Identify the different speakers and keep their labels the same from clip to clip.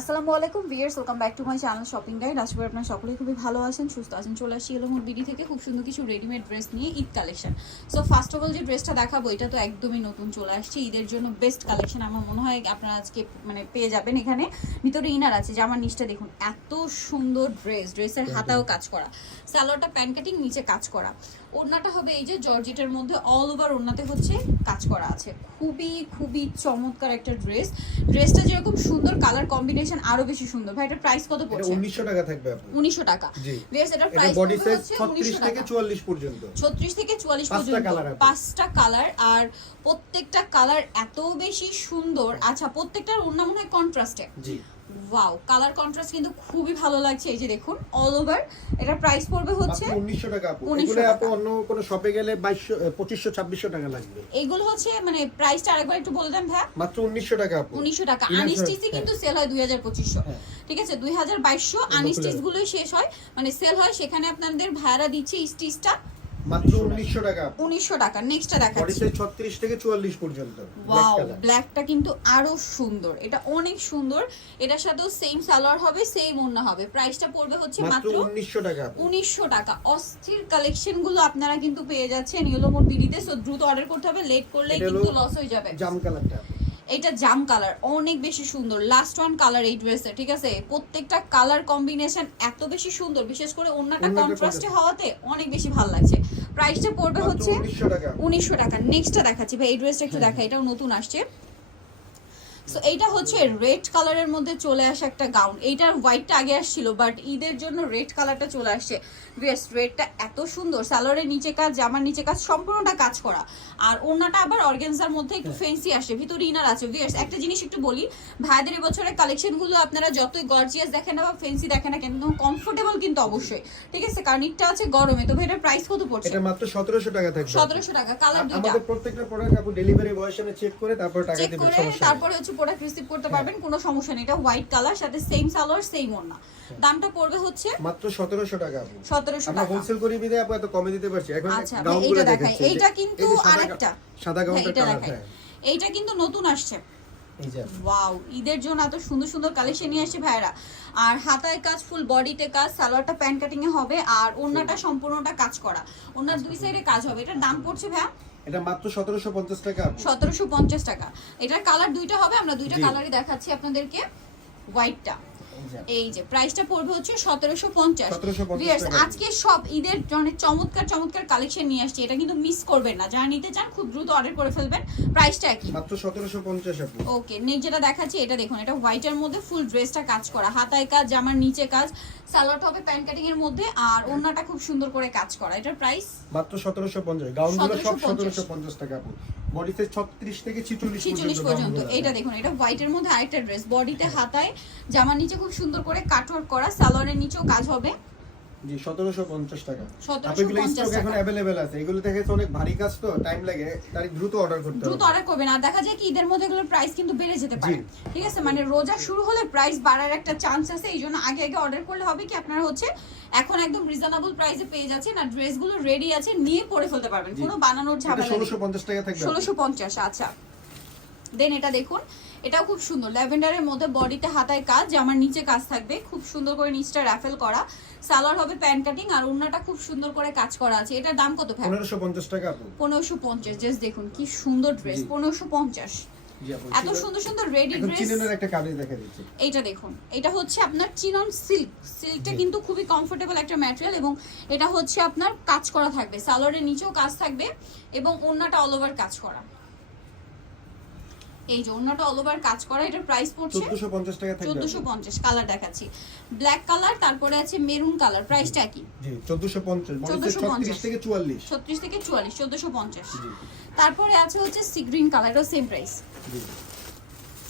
Speaker 1: আসসালামু আলাইকুম viewers welcome back to my channel shopping guide আশা করি আপনারা সকলেই খুবই ভালো আছেন সুস্থ আছেন। চলে আসছি এলোমোর বিডি থেকে খুব সুন্দর কিছু রেডিমেড ড্রেস নিয়ে Eid collection so first of all যে ড্রেসটা দেখাবো এটা তো একদমই নতুন চলে আসছে। ঈদের জন্য বেস্ট কালেকশন আমার মনে হয় আপনারা আজকে মানে পেয়ে যাবেন এখানে। ভিতরে ইনার আছে জামার নিচটা দেখুন এত সুন্দর ড্রেস ড্রেসের হাতাও কাজ করা। স্যালোয়ারটা প্যান্ট কাটিং নিচে কাজ করা। ওড়নাটা হবে এই যে জর্জেটের মধ্যে অল ওভার ওড়নাতে হচ্ছে কাজ করা আছে। খুবই খুবই চমৎকার একটা ড্রেস ড্রেসটা যেরকম সুন্দর কালার কম্বিনেশন আরও বেশি সুন্দর। ভাই এটা প্রাইস কত পড়ছে?
Speaker 2: উনিশশো টাকা থাকবে আপু
Speaker 1: উনিশশো টাকা।
Speaker 2: জি।
Speaker 1: ভিউয়ার্স
Speaker 2: এটা
Speaker 1: প্রাইস
Speaker 2: বডি সাইজ
Speaker 1: হচ্ছে?
Speaker 2: ছত্রিশ
Speaker 1: উনিশশো
Speaker 2: থেকে
Speaker 1: টাকা।
Speaker 2: চুয়াল্লিশ পর্যন্ত।
Speaker 1: ছত্রিশ থেকে চুয়াল্লিশ
Speaker 2: পাঁচটা
Speaker 1: পর্যন্ত। পাঁচটা কালার আর প্রত্যেকটা কালার এত বেশি সুন্দর। আচ্ছা প্রত্যেকটার অন্য মনে হয় কন্ট্রাস্টে
Speaker 2: জি।
Speaker 1: ওয়াও কালার কন্ট্রাস্ট কিন্তু খুবই ভালো লাগছে এই যে দেখুন অল ওভার এটার প্রাইস পড়বে হচ্ছে
Speaker 2: মাত্র উনিশশো টাকা আপু। এগুলো আপু অন্য কোনো শপে গেলে বাইশশো পঁচিশশো ছাব্বিশশো টাকা লাগবে।
Speaker 1: এগুলো হচ্ছে মানে প্রাইসটা আরেকবার একটু বলে দেন ভাই।
Speaker 2: মাত্র উনিশশো টাকা আপু।
Speaker 1: উনিশশো টাকা।
Speaker 2: Inner
Speaker 1: কিন্তু সেল হয় দুই হাজার পঁচিশশো।
Speaker 2: হ্যাঁ।
Speaker 1: ঠিক আছে দুই হাজার বাইশশো। আনস্টিচ গুলোই শেষ হয়। মানে সেল হয় সেখানে আপনাদের ভাড়া দিচ্ছে স্টিচটা
Speaker 2: মাত্র উনিশশো টাকা। আপু
Speaker 1: উনিশশো টাকা নেক্সটটা দেখাচ্ছি।
Speaker 2: সাইজ ছত্রিশ থেকে চুয়াল্লিশ পর্যন্ত।
Speaker 1: ওয়াও ব্ল্যাকটা কিন্তু আরও সুন্দর। এটা অনেক সুন্দর। এটার সাথেও সেম সালোয়ার হবে সেম ওন্না হবে। প্রাইসটা পড়বে হচ্ছে
Speaker 2: মাত্র
Speaker 1: মাত্র
Speaker 2: উনিশশো টাকা। আপু
Speaker 1: উনিশশো টাকা। অস্থির কালেকশনগুলো আপনারা কিন্তু পেয়ে যাচ্ছেন ইয়েলোমোর বিডিতে। সো দ্রুত অর্ডার করতে হবে। লেট করলে কিন্তু লস হয়ে যাবে।
Speaker 2: জাম কালারটা
Speaker 1: এটা জাম কালার অনেক বেশি সুন্দর। লাস্ট ওয়ান কালার এই ড্রেসে ঠিক আছে? প্রত্যেকটা কালার কম্বিনেশন এত বেশি সুন্দর বিশেষ করে
Speaker 2: অন্যটা
Speaker 1: কন্ট্রাস্টে হওয়াতে অনেক বেশি ভালো লাগছে। প্রাইসটা পড়বে হচ্ছে
Speaker 2: উনিশশো টাকা।
Speaker 1: নেক্সটটা দেখাচ্ছি। ভাই এই ড্রেসটা একটু
Speaker 2: হ্যাঁ,
Speaker 1: দেখা এটাও নতুন আসছে। সো এইটা হচ্ছে রেড কালারের মধ্যে চলে আসা একটা গাউন এইটার হোয়াইটটা আগে আসছিল বাট ঈদের জন্য রেড কালারটা চলে আসছে। বেশ রেডটা এত সুন্দর। নিচে কাজ জামার নিচে কাজ সম্পূর্ণটা কাজ করা। আর ওড়নাটা আবার অর্গেনজার মধ্যে একটু ফেন্সি আসে ভিতরে ইনার আছে। ভিয়ার্স একটা জিনিস একটু বলি ভাইদের এবছরের কালেকশনগুলো আপনারা যতই গর্জিয়াস দেখেন না বা ফেন্সি দেখেন না কেন কমফোর্টেবল কিন্তু অবশ্যই। ঠিক আছে? কারণ ইটটা আছে গরমে তো এটার প্রাইস কত পড়ছে?
Speaker 2: এটা মাত্র সতেরোশো টাকা থাকবে। আপু।
Speaker 1: সতেরোশো টাকা কালার দুইটা।
Speaker 2: আমাদের প্রত্যেকটা প্রোডাক্ট আপু ডেলিভারি সামনে চেক করে তারপর টাকা দিবেন সমস্যা
Speaker 1: তারপরে হচ্ছে প্রোডাক্ট রিসিভ করতে পারবেন কোনো সমস্যা নেই। এটা হোয়াইট কালার সাথে সেম সালোয়ার সেম ওড়না। দামটা পড়বে হচ্ছে
Speaker 2: মাত্র সতেরোশো টাকা আপু।
Speaker 1: সতেরোশো
Speaker 2: আমরা
Speaker 1: টাকা।
Speaker 2: হোলসেল করি বিদে আপু এত কমে দিতে পারছি। এখন
Speaker 1: আচ্ছা, এইটা দেখাই। এইটা কিন্তু আরেকটা।
Speaker 2: সাদা
Speaker 1: হ্যাঁ,
Speaker 2: গাউনটা
Speaker 1: এটা
Speaker 2: কালার হ্যাঁ।
Speaker 1: এইটা কিন্তু নতুন আসছে। ওয়াও ঈদের জন্য এত সুন্দর সুন্দর কালেকশন নিয়ে আসছে ভাইরা আর হাতায় কাজ ফুল বডিতে কাজ সালোয়ারটা প্যান্ট কাটিং এ হবে। আর ওড়নাটা সম্পূর্ণটা কাজ করা। ওড়নার দুই সাইডে কাজ হবে। এটার দাম পড়ছে ভাইয়া?
Speaker 2: এটা মাত্র সতেরোশো পঞ্চাশ টাকা আপু।
Speaker 1: সতেরোশো পঞ্চাশ টাকা। এটার কালার দুইটা হবে আমরা দুইটা কালারই দেখাচ্ছি আপনাদেরকে হোয়াইটটা
Speaker 2: এই যে।
Speaker 1: প্রাইসটা পড়বে হচ্ছে সতেরোশো পঞ্চাশ।
Speaker 2: 1750 টাকা।
Speaker 1: আজকে সব ঈদের অনেক চমৎকার চমৎকার কালেকশন নিয়ে আসছি। এটা কিন্তু মিস করবেন না। যারা নিতে চান খুব দ্রুত অর্ডার করে ফেলবেন। প্রাইসটা একই।
Speaker 2: মাত্র সতেরোশো পঞ্চাশ
Speaker 1: ওকে নেক্সট যেটা দেখাচ্ছি এটা দেখুন এটা হোয়াইটের মধ্যে ফুল ড্রেসটা কাজ করা। হাতায় কাজ জামার নিচে কাজ সালোয়ারটা হবে প্যান্ট কাটিং এর মধ্যে আর ওড়নাটা খুব সুন্দর করে কাজ করা। এটার প্রাইস
Speaker 2: মাত্র সতেরোশো পঞ্চাশ। গাউনগুলো সব সতেরোশো পঞ্চাশ। টাকা বডি সাইজ ছত্রিশ থেকে ছিচল্লিশ
Speaker 1: ছিচল্লিশ পর্যন্ত এটা দেখুন এটা হোয়াইটের মধ্যে আরেকটা ড্রেস বডিতে হাতায় জামার নিচে খুব সুন্দর করে কাটওয়ার্ক করা সালোয়ারের নিচেও কাজ হবে।
Speaker 2: জি সতেরোশো পঞ্চাশ টাকা।
Speaker 1: 1750
Speaker 2: স্টক এখন অ্যাভেলেবেল আছে। এগুলো দেখে অনেক ভারী কাজ তো টাইম লাগে তাই দ্রুত অর্ডার করতে
Speaker 1: দ্রুত অর্ডার করবেন। আর দেখা যায় কি মধ্যে এগুলোর প্রাইস কিন্তু বেড়ে যেতে পারে। ঠিক আছে? মানে রোজা শুরু হলে প্রাইস বাড়ার একটা চান্স আছে এই জন্য আগে আগে অর্ডার করলে হবে কি আপনারা হচ্ছে এখন একদম রিজনেবল প্রাইসে পেয়ে যাচ্ছেন আর ড্রেসগুলো রেডি আছে নিয়ে পরে ফেলতে পারবেন। কোনো বানানোর ঝামেলা নেই।
Speaker 2: ষোলোশো পঞ্চাশ টাকা থাকবে। আপু।
Speaker 1: ষোলোশো পঞ্চাশ আচ্ছা। দেন এটা দেখুন। এটাও খুব সুন্দর। ল্যাভেন্ডারের মধ্যে বডিতে হাতায় কাজ আমার নিচে কাজ থাকবে। খুব সুন্দর করে নিচটা র্যাফেল করা। সালোয়ার হবে প্যান্ট কাটিং আর ওড়নাটা খুব সুন্দর করে কাজ করা আছে। এটার দাম কত ভাই?
Speaker 2: পনেরোশো পঞ্চাশ টাকা আপু।
Speaker 1: পনেরোশো পঞ্চাশ। জাস্ট দেখুন কি সুন্দর ড্রেস
Speaker 2: জি।
Speaker 1: পনেরোশো পঞ্চাশ।
Speaker 2: জি আপু
Speaker 1: এত সুন্দর সুন্দর রেডি ড্রেস
Speaker 2: চিননের একটা কামিজ দেখা দিচ্ছি।
Speaker 1: এইটা দেখুন। এটা হচ্ছে আপনার চিনন সিল্ক সিল্কটা কিন্তু খুবই কমফোর্টেবল একটা ম্যাটেরিয়াল এবং এটা হচ্ছে আপনার কাজ করা থাকবে। সালোয়ারের নিচেও কাজ থাকবে এবং ওড়নাটা অল ওভার কাজ করা। এই যে ওড়নাটা অল ওভার কাজ করা এটার প্রাইস পড়ছে
Speaker 2: চোদ্দশো পঞ্চাশ টাকা থাকবে
Speaker 1: চোদ্দশো
Speaker 2: আপু।
Speaker 1: পঞ্চাশ কালার দেখাচ্ছি। ব্ল্যাক কালার তারপরে আছে মেরুন কালার প্রাইসটা কি?
Speaker 2: জি চোদ্দশো পঞ্চাশ বডি সাইজ
Speaker 1: 1450
Speaker 2: ছত্রিশ থেকে চুয়াল্লিশ।
Speaker 1: ছত্রিশ থেকে চুয়াল্লিশ চোদ্দশো পঞ্চাশ।
Speaker 2: জি।
Speaker 1: তারপরে আছে হচ্ছে সি গ্রিন কালার এটাও সেম প্রাইস
Speaker 2: জি।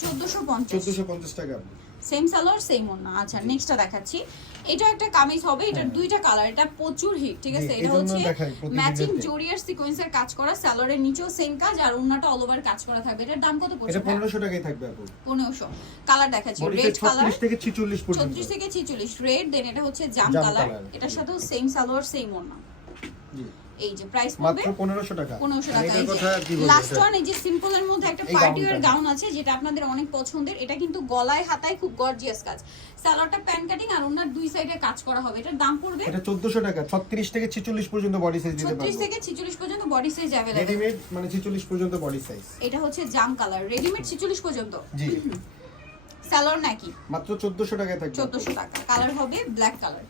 Speaker 1: চোদ্দশো পঞ্চাশ।
Speaker 2: চোদ্দশো পঞ্চাশ টাকা। আপু।
Speaker 1: সেম সালোয়ার সেম ওড়না। আচ্ছা নেক্সটটা দেখাচ্ছি। এটা একটা কামিজ হবে এটার
Speaker 2: হ্যাঁ।
Speaker 1: দুইটা কালার এটা প্রচুর হিট ঠিক আছে? এটা হচ্ছে ম্যাচিং। জরিয়ার সিকোয়েন্সের কাজ করা সালোয়ারের নিচেও সেম কাজ আর ওড়নাটা অল ওভার কাজ করা থাকবে। এটার দাম কত পড়ছে
Speaker 2: এটা পনেরোশো টাকাই থাকবে আপু
Speaker 1: পনেরোশো। কালার দেখাচ্ছি রেড কালার
Speaker 2: ছত্রিশ থেকে ছিচল্লিশ পর্যন্ত।
Speaker 1: ছত্রিশ থেকে ছিচল্লিশ রেড দেন এটা হচ্ছে জাম কালার এটার সাথেও সেম সালোয়ার সেম ওড়না।
Speaker 2: জি।
Speaker 1: এই যে প্রাইস পড়বে
Speaker 2: মাত্র পনেরোশো টাকা।
Speaker 1: পনেরোশো
Speaker 2: আর
Speaker 1: টাকা।
Speaker 2: এটার
Speaker 1: এই
Speaker 2: কথা কি
Speaker 1: লাস্ট ওয়ান এই যে সিম্পল এর মধ্যে একটা পার্টি ওয়্যার গাউন আছে যেটা আপনাদের অনেক পছন্দের। এটা কিন্তু গলায় হাতায় খুব গর্জিয়াস কাজ। সালোয়ারটা প্যান কাটিং আর ওনার দুই সাইডে কাজ করা হবে। এটার দাম পড়বে
Speaker 2: এটা চোদ্দশো টাকা ছত্রিশ থেকে ছেচল্লিশ পর্যন্ত বডি সাইজ দিতে
Speaker 1: ছত্রিশ
Speaker 2: পারব।
Speaker 1: থেকে ছিচল্লিশ পর্যন্ত বডি সাইজ অ্যাভেলেবেল
Speaker 2: রেডিমেড মানে ছেচল্লিশ পর্যন্ত বডি সাইজ
Speaker 1: এটা হচ্ছে জাম কালার রেডিমেড ছিচল্লিশ পর্যন্ত।
Speaker 2: জি।
Speaker 1: সালোয়ার নাকি
Speaker 2: মাত্র চোদ্দশো টাকায় থাকবে।
Speaker 1: চোদ্দশো টাকা। কালার হবে ব্ল্যাক কালার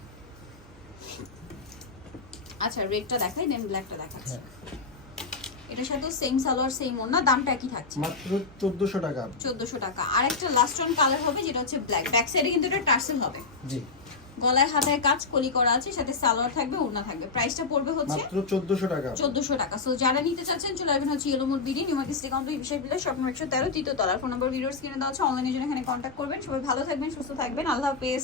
Speaker 1: আচ্ছা রেডটা দেখাই দেন ব্ল্যাকটা দেখাচ্ছি।
Speaker 2: হ্যাঁ।
Speaker 1: এটার সাথে সেম সালোয়ার সেম ওনা দামটা কি থাকছে।
Speaker 2: মাত্র চোদ্দশো টাকা।
Speaker 1: চোদ্দশো টাকা। আর একটা লাস্ট ওয়ান কালার হবে যেটা হচ্ছে ব্ল্যাক ব্যাক সাইডে কিন্তু এটা টার্সেল হবে।
Speaker 2: জি।
Speaker 1: গলায় হাতায় কাজ কলি করা আছে সাথে সালোয়ার থাকবে ওড়না থাকবে। প্রাইসটা পড়বে হচ্ছে
Speaker 2: মাত্র চোদ্দশো টাকা।
Speaker 1: চোদ্দশো টাকা। সো যারা নিতে চাচ্ছেন চলে আসবেন হচ্ছে ইয়েলোমোর বিডি নিউমার্কেট ডিসকাউন্ট এই বিষয় বিলে স্বপ্ন একশো তেরো তৃতীয় তলার ফোন নম্বর ভিডিওর স্ক্রিনে দেওয়া হচ্ছে অনলাইনের জন্য এখানে কন্ট্যাক্ট করবেন। সবাই ভালো থাকবেন সুস্থ থাকবেন। আল্লাহ হাফেজ।